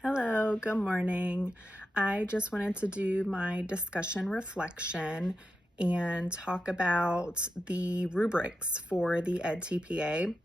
Hello, good morning. I just wanted to do my discussion reflection and talk about the rubrics for the EdTPA.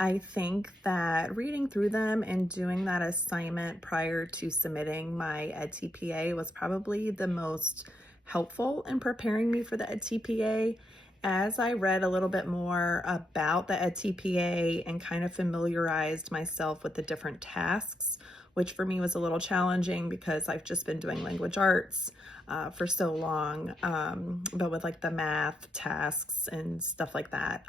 I think that reading through them and doing that assignment prior to submitting my EdTPA was probably the most helpful in preparing me for the EdTPA. As I read a little bit more about the EdTPA and kind of familiarized myself with the different tasks, which for me was a little challenging because I've just been doing language arts for so long, but with like the math tasks and stuff like that.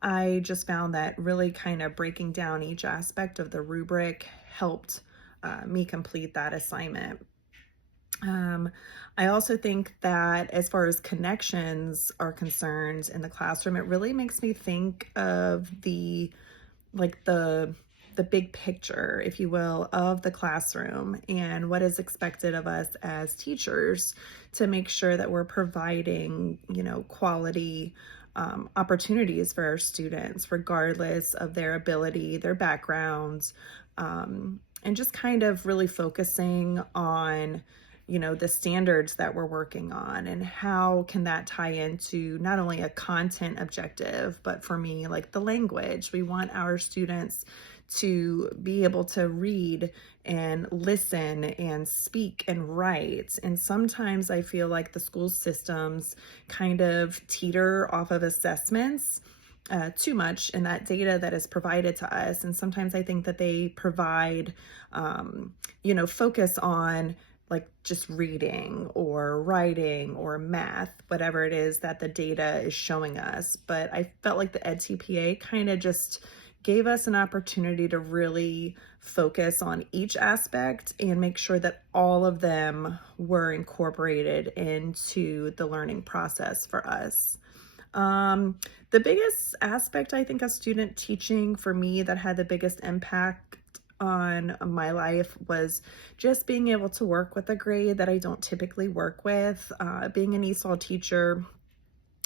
I just found that really kind of breaking down each aspect of the rubric helped me complete that assignment. Um, I also think that as far as connections are concerned in the classroom, it really makes me think of like the big picture, if you will, of the classroom and what is expected of us as teachers to make sure that we're providing, quality opportunities for our students, regardless of their ability, their backgrounds, and just kind of really focusing on the standards that we're working on and how can that tie into not only a content objective, but for me, like the language. We want our students to be able to read and listen and speak and write. And sometimes I feel like the school systems kind of teeter off of assessments too much in that data that is provided to us. And sometimes I think that they provide, focus on like just reading or writing or math, whatever it is that the data is showing us. But I felt like the EdTPA kind of just gave us an opportunity to really focus on each aspect and make sure that all of them were incorporated into the learning process for us. The biggest aspect, I think, of student teaching for me that had the biggest impact on my life was just being able to work with a grade that I don't typically work with. Being an ESOL teacher,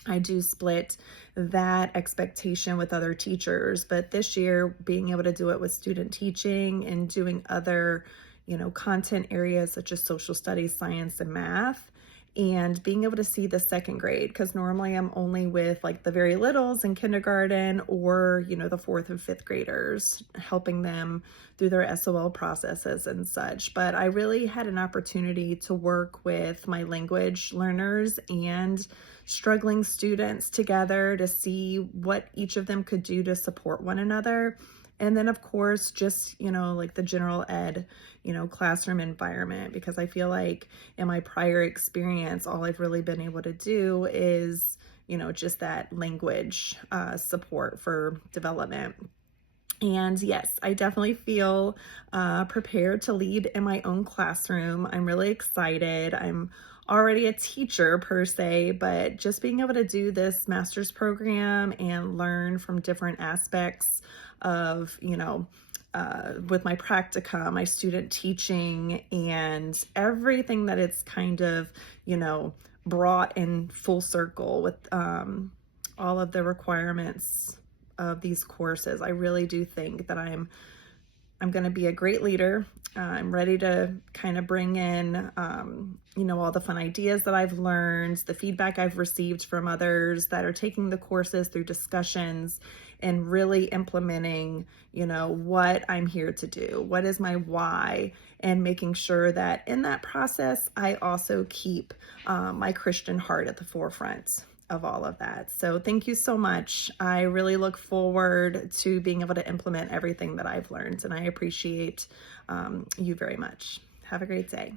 I do split that expectation with other teachers, but this year being able to do it with student teaching and doing other, content areas such as social studies, science, and math, and being able to see the second grade, because normally I'm only with like the very littles in kindergarten or, the fourth and fifth graders, helping them through their SOL processes and such. But I really had an opportunity to work with my language learners and struggling students together to see what each of them could do to support one another. And then, of course, just, like the general ed, classroom environment, because I feel like in my prior experience, all I've really been able to do is, just that language support for development. And yes, I definitely feel prepared to lead in my own classroom. I'm really excited. I'm already a teacher per se, but just being able to do this master's program and learn from different aspects of, with my practicum, my student teaching, and everything that it's kind of, brought in full circle with all of the requirements of these courses. I really do think that I'm going to be a great leader. I'm ready to kind of bring in, all the fun ideas that I've learned, the feedback I've received from others that are taking the courses through discussions and really implementing, what I'm here to do, what is my why, and making sure that in that process, I also keep my Christian heart at the forefront of all of that. So thank you so much. I really look forward to being able to implement everything that I've learned, and I appreciate you very much. Have a great day.